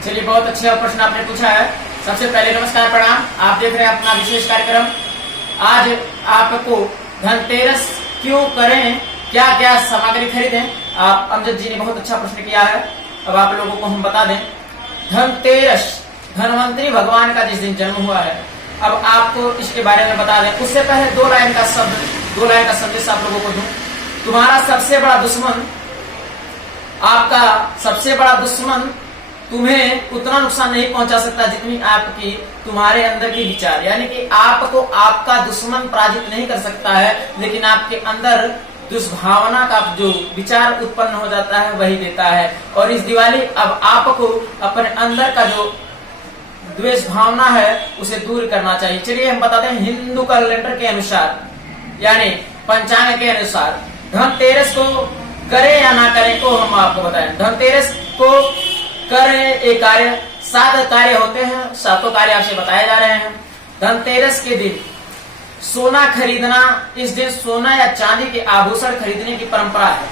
चलिए, बहुत अच्छा प्रश्न आपने पूछा है। सबसे पहले नमस्कार, प्रणाम। आप देख रहे हैं अपना विशेष कार्यक्रम। आज आपको धनतेरस क्यों करें, क्या क्या सामग्री खरीदें, आप अमजद जी ने बहुत अच्छा प्रश्न किया है। अब आप लोगों को हम बता दें, धनतेरस धनवंतरी भगवान का जिस दिन जन्म हुआ है। अब आपको इसके बारे में बता दें, उससे पहले दो लाइन का संदेश आप लोगों को दूं। तुम्हारा सबसे बड़ा दुश्मन, आपका सबसे बड़ा दुश्मन तुम्हें उतना नुकसान नहीं पहुंचा सकता जितनी आपकी तुम्हारे अंदर की विचार, यानी कि आपको आपका दुश्मन पराजित नहीं कर सकता है, लेकिन आपके अंदर दुष्भावना का जो विचार उत्पन्न हो जाता है वही देता है। और इस दिवाली अब आपको अपने अंदर का जो द्वेष भावना है उसे दूर करना चाहिए। चलिए हम बताते हैं, हिंदू कैलेंडर के अनुसार यानी पंचांग के अनुसार धनतेरस को करें या ना करें तो हम आपको बताएं। धनतेरस को करें एक कार्य, 7 कार्य होते हैं, 7 कार्य आपसे बताए जा रहे हैं। धनतेरस के दिन सोना खरीदना, इस दिन सोना या चांदी के आभूषण खरीदने की परंपरा है।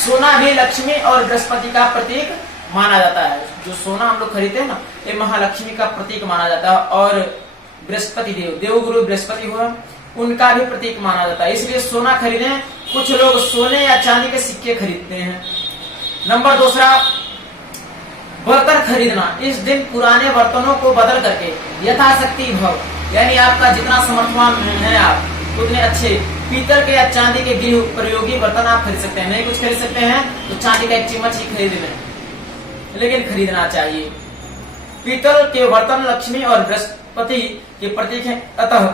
सोना भी लक्ष्मी और बृहस्पति का प्रतीक माना जाता है। जो सोना हम लोग खरीदते हैं ना, ये महालक्ष्मी का प्रतीक माना जाता है और बृहस्पति देवगुरु बृहस्पति हुआ, उनका भी प्रतीक माना जाता है, इसलिए सोना खरीदें। कुछ लोग सोने या चांदी के सिक्के खरीदते हैं। नंबर दूसरा, बर्तन खरीदना, इस दिन पुराने बर्तनों को बदल करके यथाशक्ति भाव, यानी आपका जितना समर्थवान है आप उतने अच्छे पीतल के या चांदी के गृह उपयोगी बर्तन आप खरीद सकते हैं। नहीं कुछ खरीद सकते हैं तो चांदी का एक चम्मच ही खरीद लें, लेकिन खरीदना चाहिए। पीतल के बर्तन लक्ष्मी और बृहस्पति के प्रतीक हैं, अतः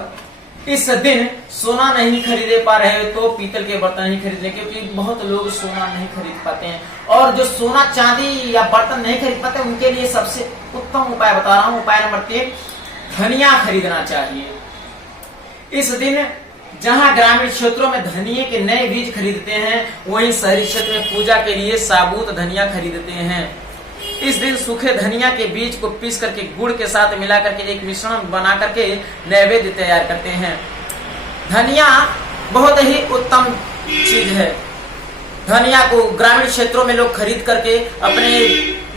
इस दिन सोना नहीं खरीदे पा रहे तो पीतल के बर्तन ही खरीद लें, क्योंकि बहुत लोग सोना नहीं खरीद पाते हैं। और जो सोना चांदी या बर्तन नहीं खरीद पाते उनके लिए सबसे उत्तम उपाय बता रहा हूं। उपाय नंबर 3, धनिया खरीदना चाहिए। इस दिन जहां ग्रामीण क्षेत्रों में धनिये के नए बीज खरीदते हैं, वहीं शहरी क्षेत्र में पूजा के लिए साबुत धनिया खरीदते हैं। इस दिन सूखे धनिया के बीज को पीस करके गुड़ के साथ मिला करके एक मिश्रण बना करके नैवेद्य तैयार करते हैं। धनिया बहुत ही उत्तम चीज है। धनिया को ग्रामीण क्षेत्रों में लोग खरीद करके अपने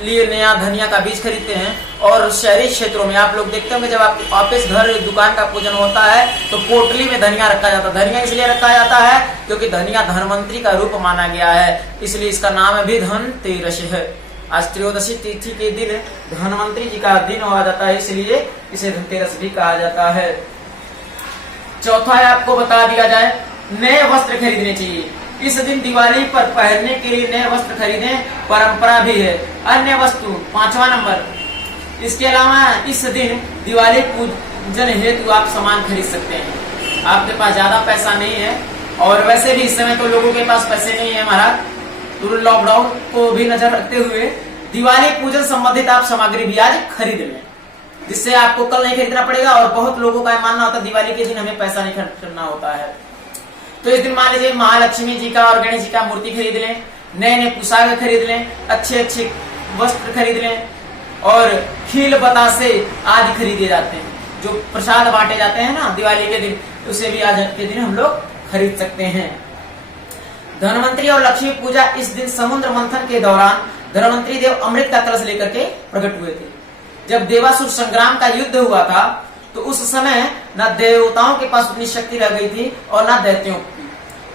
लिए नया धनिया का बीज खरीदते हैं, और शहरी क्षेत्रों में आप लोग देखते होंगे जब आप ऑफिस घर दुकान का पूजन होता है तो पोटली में धनिया रखा जाता है। धनिया इसलिए रखा जाता है क्योंकि धनिया धनवंतरी का रूप माना गया है, इसलिए इसका नाम भी धनतेरस है। आज त्रयोदशी तिथि के दिन धनवंतरी जी का दिन हुआ जाता है, इसलिए इसे धनतेरस भी कहा जाता है। चौथा आपको बता दिया जाए, नए वस्त्र खरीदने चाहिए। इस दिन दिवाली पर पहनने के लिए नए वस्त्र खरीदें, परंपरा भी है। अन्य वस्तु 5वां नंबर, इसके अलावा इस दिन दिवाली पूजन हेतु आप सामान खरीद सकते हैं। आपके पास ज्यादा पैसा नहीं है, और वैसे भी इस समय तो लोगों के पास पैसे नहीं है महाराज, तो लॉकडाउन को भी नजर रखते हुए दिवाली पूजन संबंधित आप सामग्री भी आज खरीद लें, जिससे आपको कल नहीं खरीदना पड़ेगा। और बहुत लोगों का मानना होता है दिवाली के दिन हमें पैसा नहीं खर्च करना होता है, तो इस दिन मान लीजिए महालक्ष्मी जी का और गणेश जी का मूर्ति खरीद लें, नए नए पोशाक खरीद लें, अच्छे अच्छे वस्त्र खरीद लें, और खील बतासे आदि खरीदे जाते हैं। जो प्रसाद बांटे जाते हैं ना दिवाली के दिन, उसे भी आज के दिन हम लोग खरीद सकते हैं। धनवंतरी और लक्ष्मी पूजा, इस दिन समुद्र मंथन के दौरान धनवंतरी देव अमृत का कलश लेकर के प्रकट हुए थे। जब देवासुर संग्राम का युद्ध हुआ था तो उस समय न देवताओं के पास उतनी शक्ति रह गई थी और न दैत्यों की,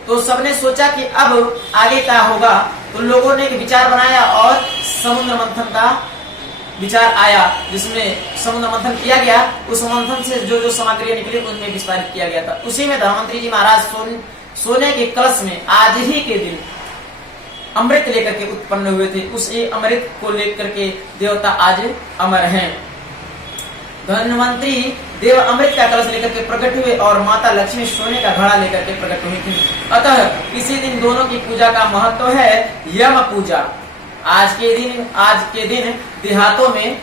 तो सबने सोचा कि अब आगे क्या होगा, तो लोगों ने एक विचार बनाया और समुद्र मंथन का विचार आया, जिसमें समुद्र मंथन किया गया। उस मंथन से जो जो सामग्री निकली उनमें विस्तारित किया गया था। उसी में धनवंतरी जी महाराज सोने के कलश में आज ही के दिन अमृत लेकर के उत्पन्न हुए थे। उस अमृत को लेकर के देवता आज अमर हैं। धनवंतरी देव अमृत का कलश लेकर के प्रकट हुए और माता लक्ष्मी सोने का घड़ा लेकर के प्रकट हुई थी। अतः इसी दिन दोनों की पूजा का महत्व है यम पूजा। आज के दिन देहातों में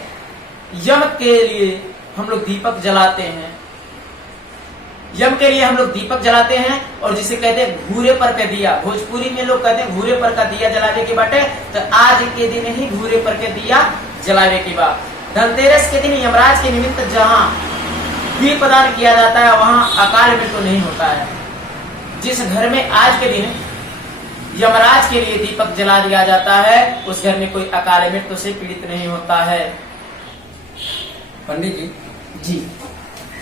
यम के लिए हम लोग दीपक जलाते हैं। यम के लिए हम लोग दीपक जलाते हैं, और जिसे कहते हैं घूरे पर का दिया, भोजपुरी में लोग कहते हैं घूरे पर का दिया जलावे के बाटे, तो आज के दिन ही घूरे पर के दिया जलावे के बाद। धनतेरस के दिन यमराज के निमित्त जहां भी प्रदान किया जाता है वहां अकाल मृत्यु नहीं होता है। जिस घर में आज के दिन यमराज के लिए दीपक जला दिया जाता है, उस घर में कोई अकाल मृत्यु से पीड़ित नहीं होता है। पंडित जी जी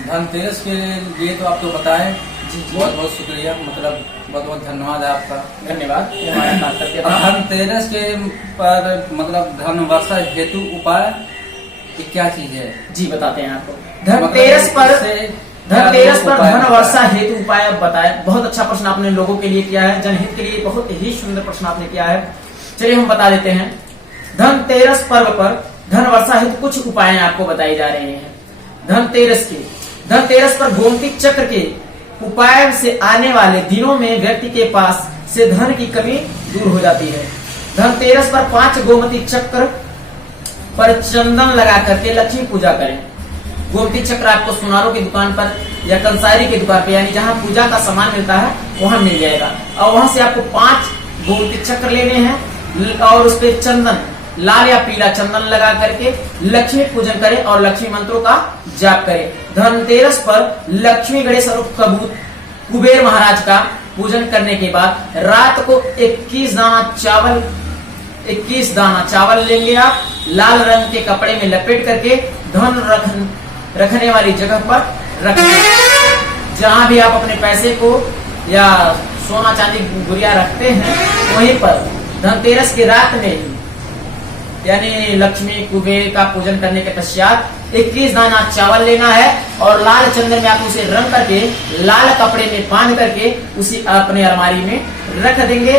धनतेरस के लिए तो आपको बताएं। जी बहुत बहुत शुक्रिया, मतलब बहुत बहुत धन्यवाद है आपका। धन्यवाद। हमारा कर्तव्य था। धनतेरस के पर मतलब धन वर्षा हेतु उपाय ये क्या चीज है? जी बताते हैं आपको। धनतेरस पर धन वर्षा हेतु उपाय बताए। बहुत अच्छा प्रश्न आपने लोगों के लिए किया है, जनहित के लिए बहुत ही सुंदर प्रश्न आपने किया है। चलिए हम बता देते हैं। धनतेरस पर्व पर धन वर्षा हेतु कुछ उपाय आपको बताए जा रहे हैं। धनतेरस पर गोमती चक्र के उपाय से आने वाले दिनों में व्यक्ति के पास से धन की कमी दूर हो जाती है। धनतेरस पर 5 गोमती चक्र पर चंदन लगा करके लक्ष्मी पूजा करें। गोमती चक्र आपको सुनारों की दुकान पर या कंसारी की दुकान पर, यानी जहां पूजा का सामान मिलता है वहां मिल जाएगा। और वहां से आपको 5 गोमती चक्र लेने हैं और उस पर चंदन, लाल या पीला चंदन लगा करके लक्ष्मी पूजन करें और लक्ष्मी मंत्रों का जाप करें। धनतेरस पर लक्ष्मी गणेश और कुबेर महाराज का पूजन करने के बाद रात को 21 दाना चावल लेंगे आप, लाल रंग के कपड़े में लपेट करके धन रखने वाली जगह पर रखें। जहां भी आप अपने पैसे को या सोना चांदी गुड़िया रखते हैं वहीं पर धनतेरस की रात में ही, यानी लक्ष्मी कुबेर का पूजन करने के पश्चात 21 दाना चावल लेना है और लाल चंदन में आप उसे रंग करके लाल कपड़े में बांध करके उसी अपने अलमारी में रख देंगे।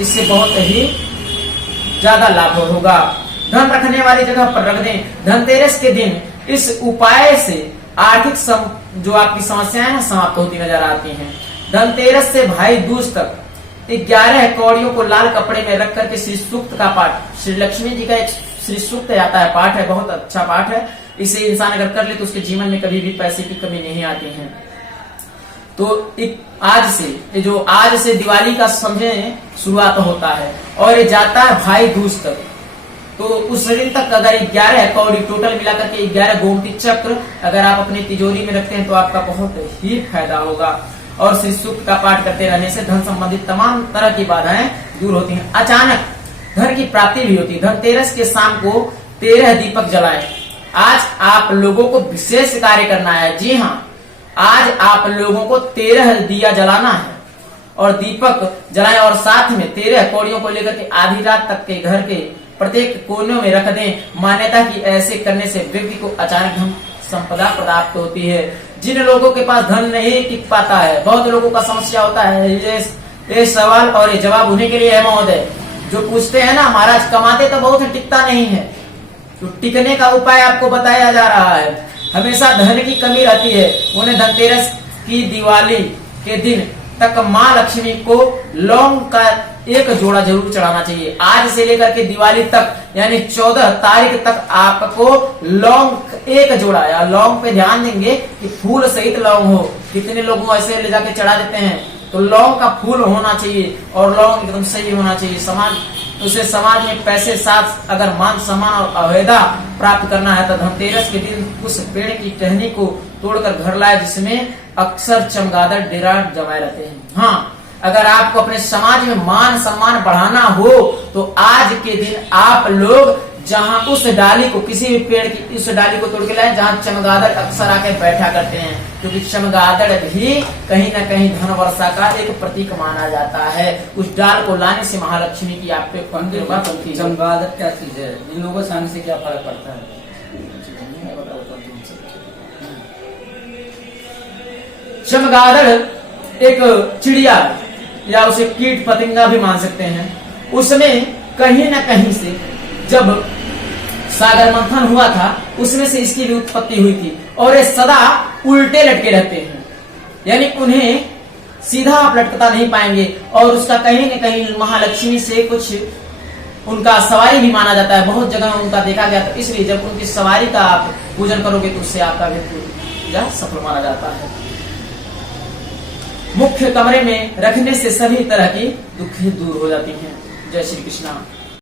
इससे बहुत ही ज्यादा लाभ होगा। धन रखने वाली जगह पर रख दें। धनतेरस के दिन इस उपाय से आर्थिक जो आपकी समस्याएं हैं समाप्त होती नजर आती हैं। धनतेरस से भाई दूज तक 11 कौड़ियों को लाल कपड़े में रख करके श्री सूक्त का पाठ, श्री लक्ष्मी जी का एक श्री सूक्त आता है, पाठ है, बहुत अच्छा पाठ है। इसे इंसान अगर कर ले तो उसके जीवन में कभी भी पैसे की कमी नहीं आती है। तो आज से दिवाली का समझे शुरुआत होता है और ये जाता है भाई दूज तक। तो उस दिन तक अगर 11 कौड़ी टोटल मिलाकर के 11 गोमती चक्र अगर आप अपनी तिजोरी में रखते हैं तो आपका बहुत ही फायदा होगा। और श्री सूक्त का पाठ करते रहने से धन संबंधित तमाम तरह की बाधाएं दूर होती हैं। अचानक धन की प्राप्ति भी होती है। धनतेरस के शाम को 13 दीपक जलाएं। आज आप लोगों को विशेष कार्य करना है। जी हाँ, आज आप लोगों को 13 दिया जलाना है और दीपक जलाएं और साथ में 13 कौड़ियों को लेकर के आधी रात तक के घर के प्रत्येक कोनों में रख दें। मान्यता की ऐसे करने से व्यक्ति को अचानक धन संपदा प्राप्त होती है। जिन लोगों के पास धन नहीं टिक पाता है, बहुत लोगों का समस्या होता है, ये सवाल और ये जवाब उन्हीं के लिए है महोदय, जो पूछते हैं ना महाराज कमाते तो बहुत है टिकता नहीं है। तो टिकने का उपाय आपको बताया जा रहा है। हमेशा धन की कमी रहती है, उन्हें धनतेरस की दिवाली के दिन तक माँ लक्ष्मी को लौंग का 1 जोड़ा जरूर चढ़ाना चाहिए। आज से लेकर के दिवाली तक यानी 14 तारीख तक आपको लौंग 1 जोड़ा, या लौंग पे ध्यान देंगे कि फूल सहित लौंग हो। कितने लोग ऐसे ले जाके चढ़ा देते हैं, तो लौंग का फूल होना चाहिए और लौंग एकदम सही होना चाहिए। उसे समाज में पैसे साथ अगर मान सम्मान और अवैधा प्राप्त करना है तो धनतेरस के दिन उस पेड़ की टहनी को तोड़कर घर लाए जिसमें अक्सर चमगादड़ डेरा जमाए रहते हैं। हाँ, अगर आपको अपने समाज में मान सम्मान बढ़ाना हो तो आज के दिन आप लोग जहां उस डाली को, किसी भी पेड़ की उस डाली को तोड़ के लाए जहां चमगादड़ अक्सर आके बैठा करते हैं, क्योंकि चमगादड़ भी कहीं न कहीं धन वर्षा का एक प्रतीक माना जाता है। उस डाल को लाने से महालक्ष्मी की आप पे पंक्ति। चमगादड़ क्या चीज है? इन लोगों से आने से क्या फर्क पड़ता है? चमगादड़ एक चिड़िया या उसे कीट पतंगा भी मान सकते हैं। उसमें कहीं न कहीं से जब सागर मंथन हुआ था उसमें से इसकी भी उत्पत्ति हुई थी और ये सदा उल्टे लटके रहते हैं, यानी उन्हें सीधा आप लटकता नहीं पाएंगे। और उसका कहीं न कहीं महालक्ष्मी से कुछ उनका सवारी भी माना जाता है, बहुत जगह उनका देखा गया। तो इसलिए जब उनकी सवारी का आप पूजन करोगे तो उससे आपका भी सफल माना जाता है। मुख्य कमरे में रखने से सभी तरह की दुख दूर हो जाती हैं। जय श्री कृष्णा।